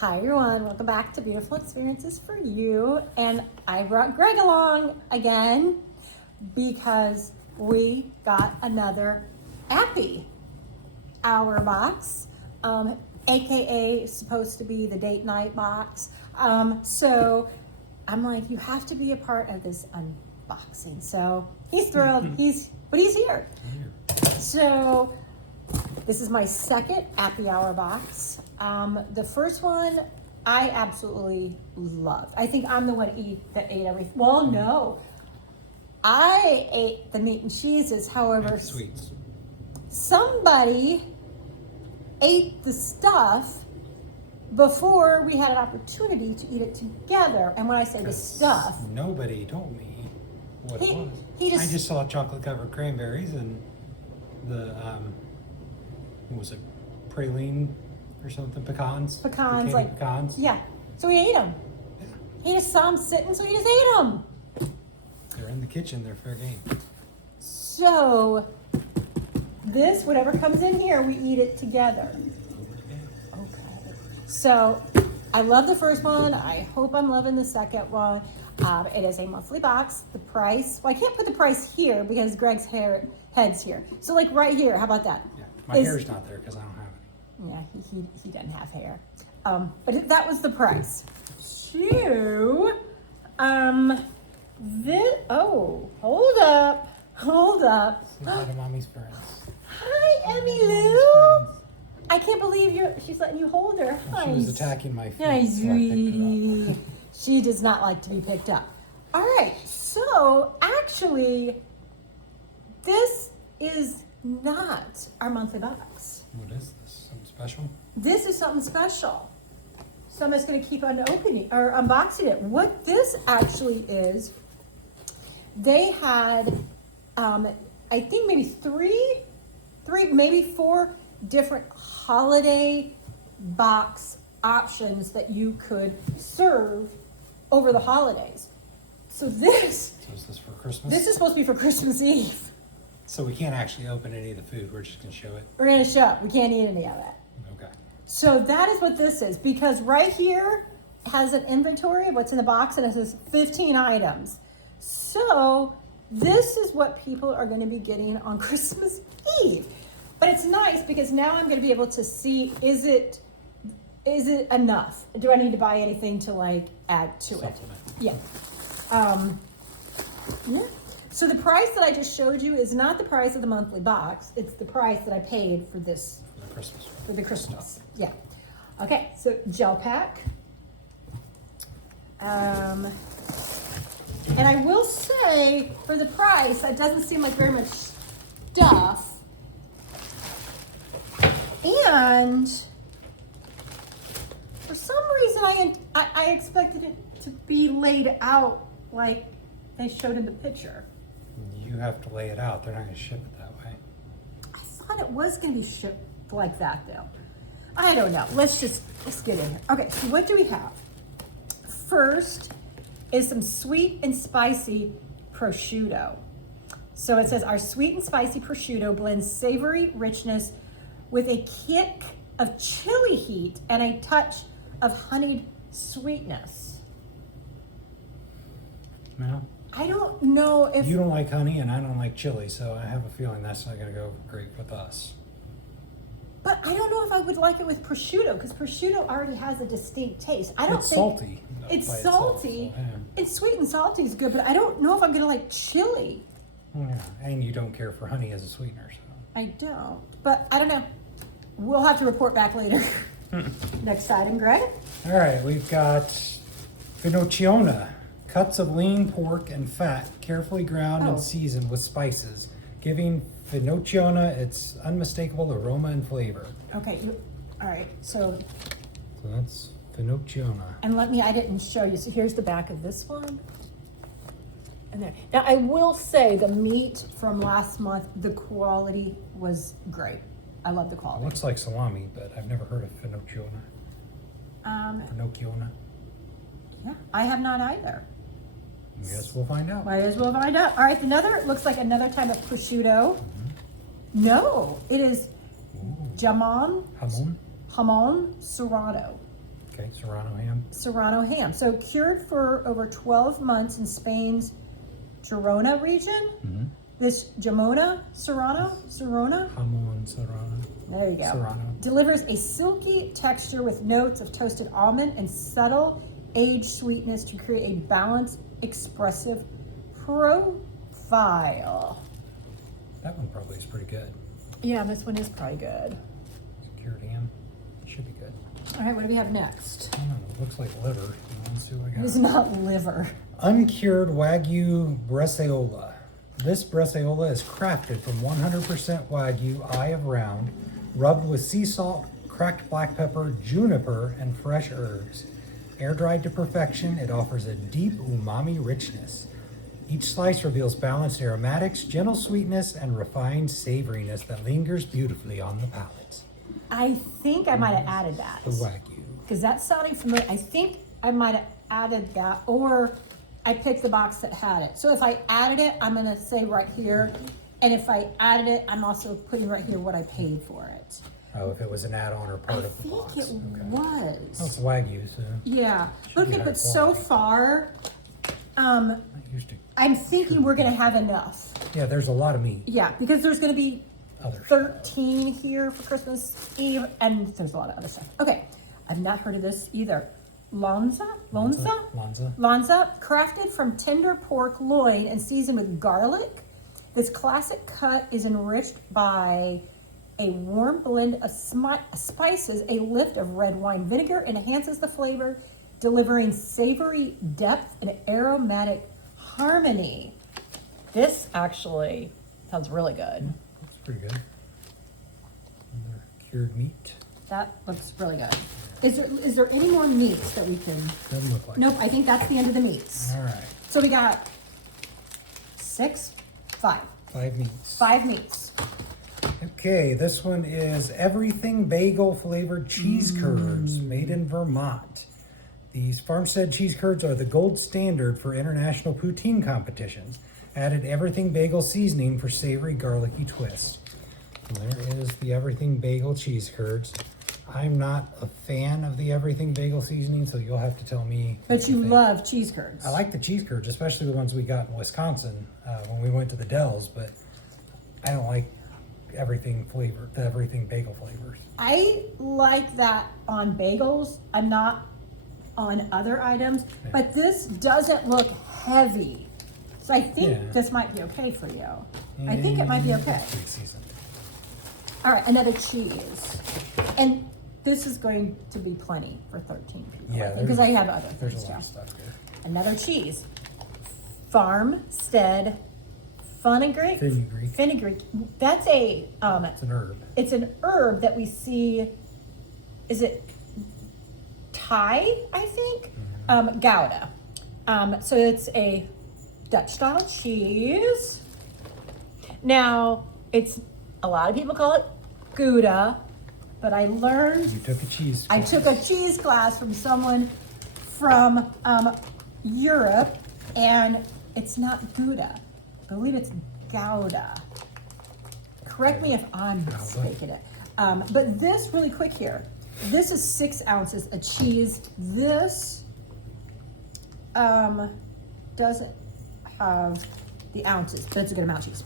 Hi everyone, welcome back to Beautiful Experiences for You. And I brought Greg along again because we got another Appy hour box, aka supposed to be the date night box. So I'm like, you have to be a part of this unboxing. So he's thrilled, he's here. So this is my second Appy hour box. The first one I absolutely loved. I think I'm the one that ate everything. Well, no, I ate the meat and cheeses. However, sweets. Somebody ate the stuff before we had an opportunity to eat it together. And when I say the stuff, nobody told me what it was. I just saw chocolate covered cranberries and the what was it, praline or something, pecans, like pecans. Yeah, so we ate them. Yeah. He just saw them sitting, so he just ate them. They're in the kitchen. They're fair game. So this, whatever comes in here, we eat it together. Okay. So I love the first one. I hope I'm loving the second one. It is a monthly box. The price, well, I can't put the price here because Greg's head's here. So like right here, how about that? Yeah, my hair's not there because I don't have it. Yeah, he doesn't have hair. But that was the price. So, hold up. Say hi to mommy's friends. Hi, Emmy Lou. I can't believe she's letting you hold her. Well, she was attacking my feet. Hi, So I picked her sweetie. up. She does not like to be picked up. All right, so actually, this is not our monthly box. What is this? Something special? This is something special. So I'm just going to keep on opening or unboxing it. What this actually is, they had, I think maybe three, maybe four different holiday box options that you could serve over the holidays. So So is this for Christmas? this is supposed to be for Christmas Eve. So we can't actually open any of the food. We're just going to show it. We're going to show it. We can't eat any of it. Okay. So that is what this is, because right here has an inventory of what's in the box and it says 15 items. So this is what people are going to be getting on Christmas Eve. But it's nice because now I'm going to be able to see, is it enough? Do I need to buy anything to like add to Supplement. it? Yeah. Yeah. So the price that I just showed you is not the price of the monthly box. It's the price that I paid for this. For the Christmas. For the Christmas, yeah. Okay, so gel pack. And I will say, for the price, that doesn't seem like very much stuff. And for some reason, I expected it to be laid out like they showed in the picture. You have to lay it out. They're not going to ship it that way. I thought it was going to be shipped like that though. I don't know. Let's get in here. Okay, so what do we have? First is some sweet and spicy prosciutto. So it says our sweet and spicy prosciutto blends savory richness with a kick of chili heat and a touch of honeyed sweetness. No. I don't know if You don't like honey and I don't like chili, so I have a feeling that's not going to go great with us. But I don't know if I would like it with prosciutto because prosciutto already has a distinct taste. I don't It's think salty. it's by itself, salty. so, yeah. It's sweet and salty is good, but I don't know if I'm gonna like chili. Yeah, and you don't care for honey as a sweetener, so. I don't, but I don't know. We'll have to report back later. Next item, Greg. All right, we've got finocchiona, cuts of lean pork and fat, carefully ground Oh. and seasoned with spices, giving finocchiona its unmistakable aroma and flavor. Okay, all right. So, So that's finocchiona. and I didn't show you. So here's the back of this one. And there. Now I will say the meat from last month, the quality was great. I love the It quality. looks like salami, but I've never heard of finocchiona. Finocchiona. Yeah, I have not either. I guess we'll find out. Might as well find out. All right, looks like another type of prosciutto. No, it is Ooh. jamon Hamon. Jamon serrano. Okay, Serrano ham. Serrano ham. So cured for over 12 months in Spain's Girona region. Mm-hmm. This Jamona Serrano? Jamon Serrano. There you go. Serrano. Delivers a silky texture with notes of toasted almond and subtle aged sweetness to create a balanced, expressive profile. That one probably is pretty good. Yeah, this one is probably good. Cured ham. Should be good. All right, what do we have next? I don't know. It looks like liver. Let's see what we got. It's not liver. Uncured Wagyu Bresaola. This Bresaola is crafted from 100% Wagyu eye of round, rubbed with sea salt, cracked black pepper, juniper, and fresh herbs. Air dried to perfection, it offers a deep umami richness. Each slice reveals balanced aromatics, gentle sweetness, and refined savoriness that lingers beautifully on the palate. I think I might have added that. The Wagyu. Because that sounded familiar. I think I might have added that, or I picked the box that had it. So if I added it, I'm gonna say right here. And if I added it, I'm also putting right here what I paid for it. Oh, if it was an add-on or part I of the box. think it Okay. was. Oh, it's Wagyu, so Yeah. Should be Okay, high but so quality. far, not used to. I'm thinking we're gonna have enough. Yeah, there's a lot of meat. Yeah, because there's gonna be Other stuff. 13 here for Christmas Eve, and there's a lot of other stuff. Okay, I've not heard of this either. Lonza, Lanza. crafted from tender pork loin and seasoned with garlic. This classic cut is enriched by a warm blend of spices. A lift of red wine vinegar enhances the flavor, delivering savory depth and aromatic harmony. This actually sounds really good. Looks pretty good. Another cured meat. That looks really good. Is there any more meats that we can? Doesn't look like. Nope, I think that's the end of the meats. All right. So we got 5 meats. 5 meats. Okay, this one is everything bagel flavored cheese curds made in Vermont. These farmstead cheese curds are the gold standard for international poutine competitions. Added everything bagel seasoning for savory garlicky twist. And there is the everything bagel cheese curds. I'm not a fan of the everything bagel seasoning, so you'll have to tell me. But you think. love cheese curds. I like the cheese curds, especially the ones we got in Wisconsin when we went to the Dells, but I don't like the everything bagel flavors. I like that on bagels. I'm not on other items, Yeah. but this doesn't look heavy. So I think Yeah. this might be okay for you. I think it might be okay. Pretty seasoned. All right, another cheese. And this is going to be plenty for 13 people, Yeah, because I have other There's things a too. lot of stuff here. Another cheese. Farmstead fenugreek. Fenugreek. That's a It's an herb. it's an herb that we see. Is it Thai? I think Gouda. So it's a Dutch style cheese. Now it's a lot of people call it Gouda, but I learned. You took a cheese. I class. took a cheese class from someone from Europe, and it's not Gouda. I believe it's Gouda. Correct me if I'm mistaken it. But this, really quick here, this is 6 ounces of cheese. This doesn't have the ounces, but it's a good amount of cheese.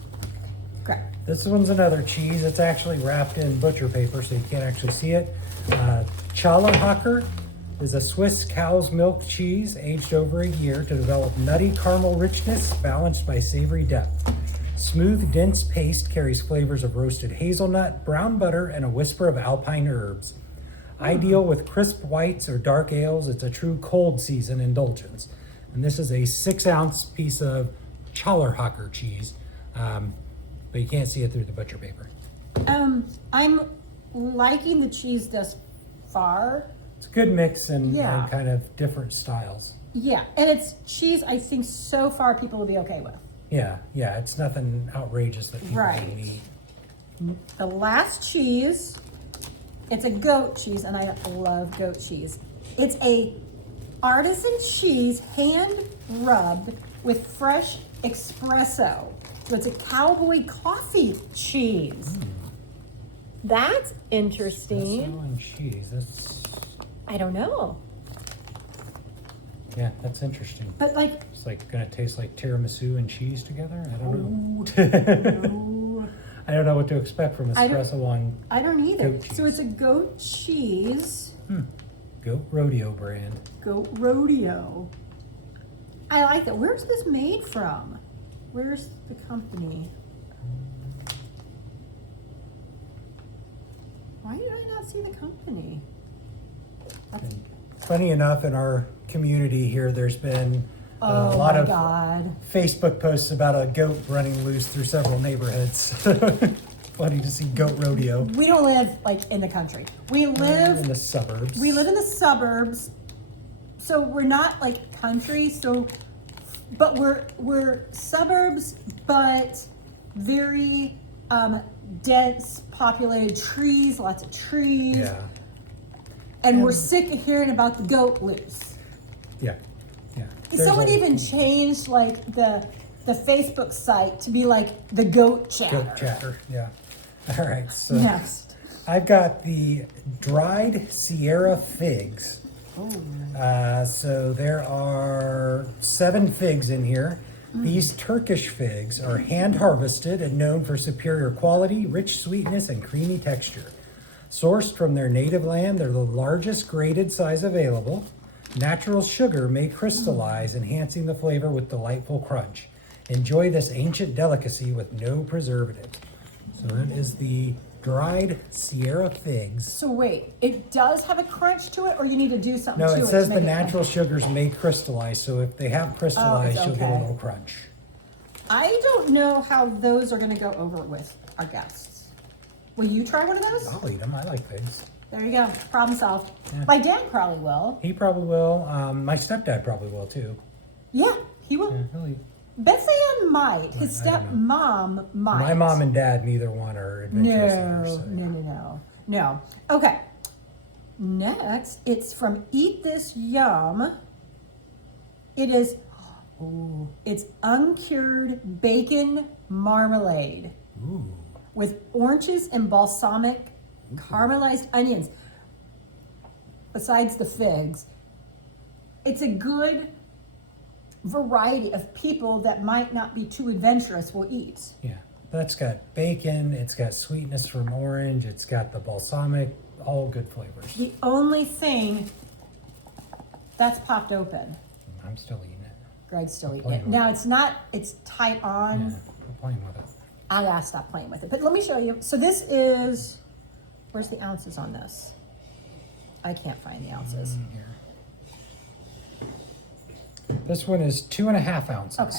Correct. This one's another cheese. It's actually wrapped in butcher paper, so you can't actually see it. Challerhacker is a Swiss cow's milk cheese aged over a year to develop nutty caramel richness balanced by savory depth. Smooth, dense paste carries flavors of roasted hazelnut, brown butter, and a whisper of alpine herbs. Ideal with crisp whites or dark ales, it's a true cold season indulgence. And this is a 6-ounce piece of Challerhacker cheese, but you can't see it through the butcher paper. I'm liking the cheese thus far. It's a good mix and Yeah. kind of different styles. Yeah, and it's cheese I think so far people will be okay with. Yeah, it's nothing outrageous that people Right. wouldn't eat. The last cheese, it's a goat cheese, and I love goat cheese. It's a artisan cheese hand rubbed with fresh espresso. So it's a cowboy coffee cheese. That's interesting. Espresso and cheese. That's I don't know. Yeah, that's interesting. But like, It's like gonna taste like tiramisu and cheese together. I don't know. no, I don't know what to expect from I don't- espresso on I don't either. Goat cheese. So it's a goat cheese, Goat Rodeo brand. goat rodeo. I like that. Where's this made from? Where's the company? Why did I not see the company? That's, Funny enough, in our community here, there's been a oh lot my of God. Facebook posts about a goat running loose through several neighborhoods. Funny to see goat rodeo. We don't live like in the country. We In live the suburbs. We live in the suburbs, so we're not like country. So, but we're suburbs, but very dense, populated trees, lots of trees, Yeah, and we're sick of hearing about the goat loose. yeah, yeah. There's Someone a even changed like the Facebook site to be like the goat chatter. goat chatter. Yeah. All right. So Next. I've got the dried Sierra figs. So there are 7 figs in here. These Turkish figs are hand harvested and known for superior quality, rich sweetness, and creamy texture. Sourced from their native land, they're the largest graded size available. Natural sugar may crystallize, enhancing the flavor with delightful crunch. Enjoy this ancient delicacy with no preservatives. So that is the dried Sierra figs. So wait, it does have a crunch to it, or you need to do something No, to it? it says to the make it natural sugars may crystallize, so if they have crystallized, you'll get a okay. little crunch. I don't know how those are going to go over with our guests. Will you try one of those? I'll eat them. I like figs. There you go. Problem solved. Yeah. My dad probably will. He probably will. My stepdad probably will too. Yeah, he will. Yeah, he'll eat. Betsy Ann might. His I don't stepmom might. My mom and dad, neither one are adventurous eaters. So, No. Okay. Next, it's from Eat This Yum. It's uncured bacon marmalade Ooh. with oranges and balsamic caramelized onions. Besides the figs, it's a good variety of people that might not be too adventurous will eat. Yeah. That's got bacon, it's got sweetness from orange, it's got the balsamic, all good flavors. The only thing that's popped open, I'm still eating it. Greg's still eating playing it. with Now it's not, it's tight on. Yeah, I'm playing with it. I gotta stop playing with it. But let me show you. So this is, where's the ounces on this? I can't find the ounces. Here. This one is 2.5 ounces. Okay.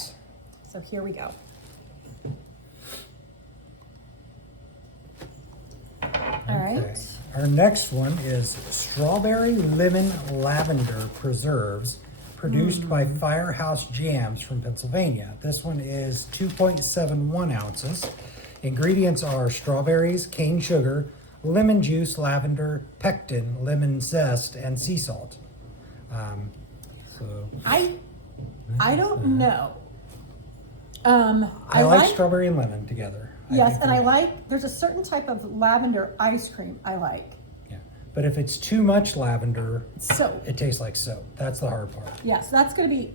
So here we go. All right. Okay. Our next one is strawberry lemon lavender preserves produced by Firehouse Jams from Pennsylvania. This one is 2.71 ounces. Ingredients are strawberries, cane sugar, lemon juice, lavender, pectin, lemon zest, and sea salt. So I don't know. I like strawberry and lemon together. Yes, think and I they're- like, there's a certain type of lavender ice cream I like. Yeah. But if it's too much lavender, So, it tastes like soap. That's the hard part. yes, that's gonna be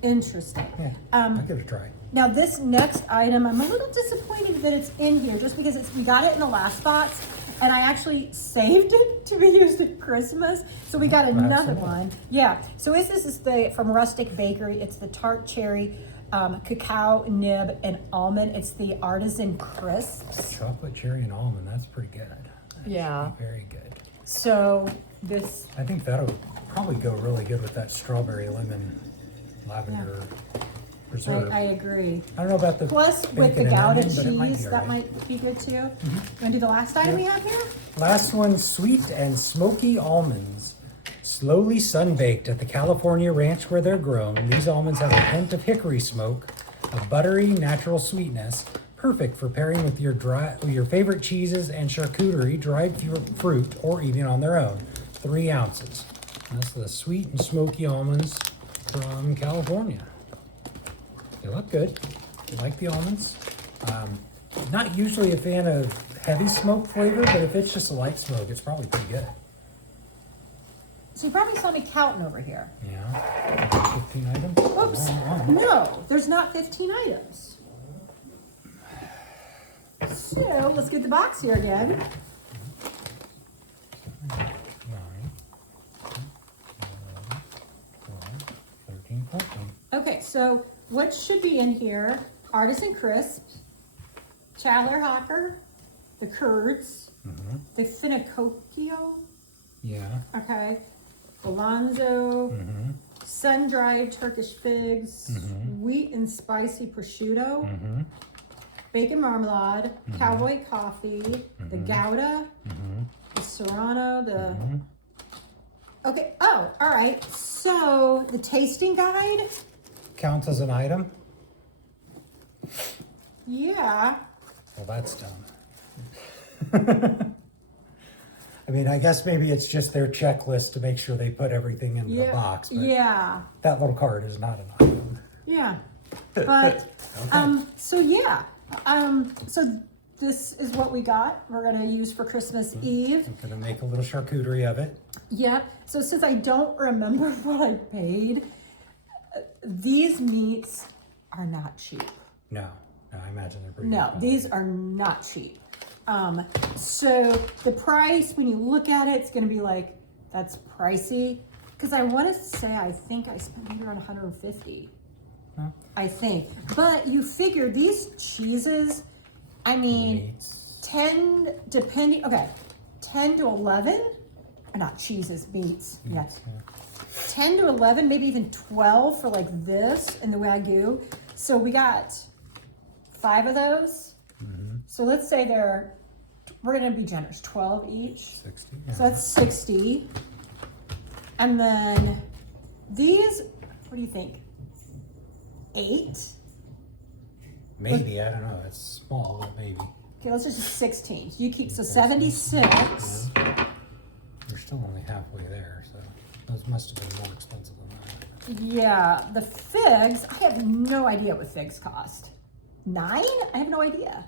interesting. Yeah, I'll give it a try. Now this next item, I'm a little disappointed that it's in here just because we got it in the last box and I actually saved it to be used at Christmas. So we got another Absolutely. one. Yeah, so this is from Rustic Bakery. It's the tart cherry, cacao nib and almond. It's the artisan crisps. Chocolate cherry and almond, that's pretty good. That Yeah. should be very good. So this, I think that'll probably go really good with that strawberry lemon lavender preserve. I agree. I don't know about the Plus with the bacon and Gouda onion, but it might be cheese, all that right. might be good too. You wanna do the last item we have here? Last one, sweet and smoky almonds. Slowly sun-baked at the California ranch where they're grown, these almonds have a hint of hickory smoke, a buttery natural sweetness, perfect for pairing with your favorite cheeses and charcuterie, dried fruit, or eating on their own. 3 ounces. That's the sweet and smoky almonds from California. They look good. I like the almonds. Not usually a fan of heavy smoke flavor, but if it's just a light smoke, it's probably pretty good. So you probably saw me counting over here. Yeah. 15 items? Oops. Oh, No, there's not 15 items. So let's get the box here again. 9, 13, 14. Okay, so what should be in here? Artisan crisps, Chandler Hocker, the curds, the Finocchio, Yeah. okay, Alonzo, Mm-hmm. sun-dried Turkish figs, wheat and spicy prosciutto, Mm-hmm. bacon marmalade, cowboy coffee, the Gouda, the Serrano, the... Okay, oh, all right, so the tasting guide, Counts as an item? yeah, Well, that's dumb. I mean, I guess maybe it's just their checklist to make sure they put everything in the box, but yeah, that little card is not an item. yeah. But, Okay. so yeah, so this is what we got. We're gonna use for Christmas Eve. I'm gonna make a little charcuterie of it. Yep. So since I don't remember what I paid, these meats are not cheap. No, I imagine they're pretty No, good these quality. are not cheap. So the price, when you look at it, it's gonna be like, that's pricey. Cause I wanna say, I think I spent maybe around 150. Huh? I think. But you figure these cheeses, I mean, Meats. 10, depending, okay, 10 to 11, or not cheeses, meats, yeah. Meats, yeah. 10 to 11, maybe even 12 for like this and the Wagyu. So we got 5 of those. So let's say we're gonna be generous, 12 each. 60. Yeah. So that's 60. And then these, what do you think? 8? Maybe, I don't know. It's small, but maybe. Okay, let's just do 16. You keep, so 76. You're still only halfway there, so those must have been more expensive than that. Yeah, the figs, I have no idea what figs cost. 9? I have no idea.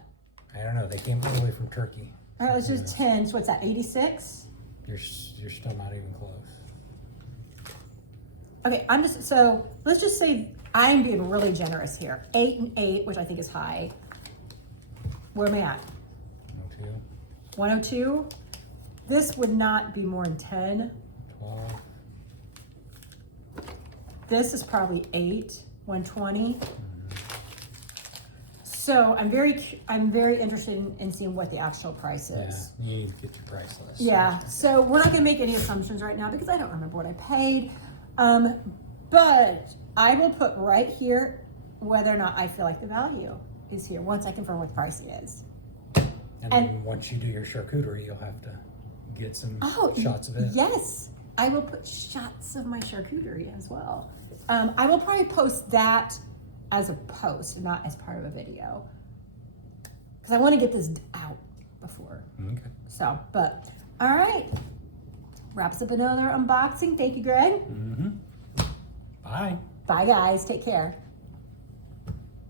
I don't know. They came all the way from Turkey. All right, let's just 10. So what's that, 86? You're still not even close. Okay, so let's just say I'm being really generous here. 8 and 8, which I think is high. Where am I at? 102, 102? This would not be more than 10. 12. This is probably 8, 120. So I'm very interested in seeing what the actual price Yeah, is. you need to get your price list. Yeah, so we're not gonna make any assumptions right now because I don't remember what I paid. But I will put right here whether or not I feel like the value is here once I confirm what the price is. And then once you do your charcuterie, you'll have to get some shots of it. Yes, I will put shots of my charcuterie as well. I will probably post that as a post, not as part of a video. Because I want to get this out before. Okay. So, but, all right. Wraps up another unboxing. Thank you, Greg. Bye. Bye, guys. Take care.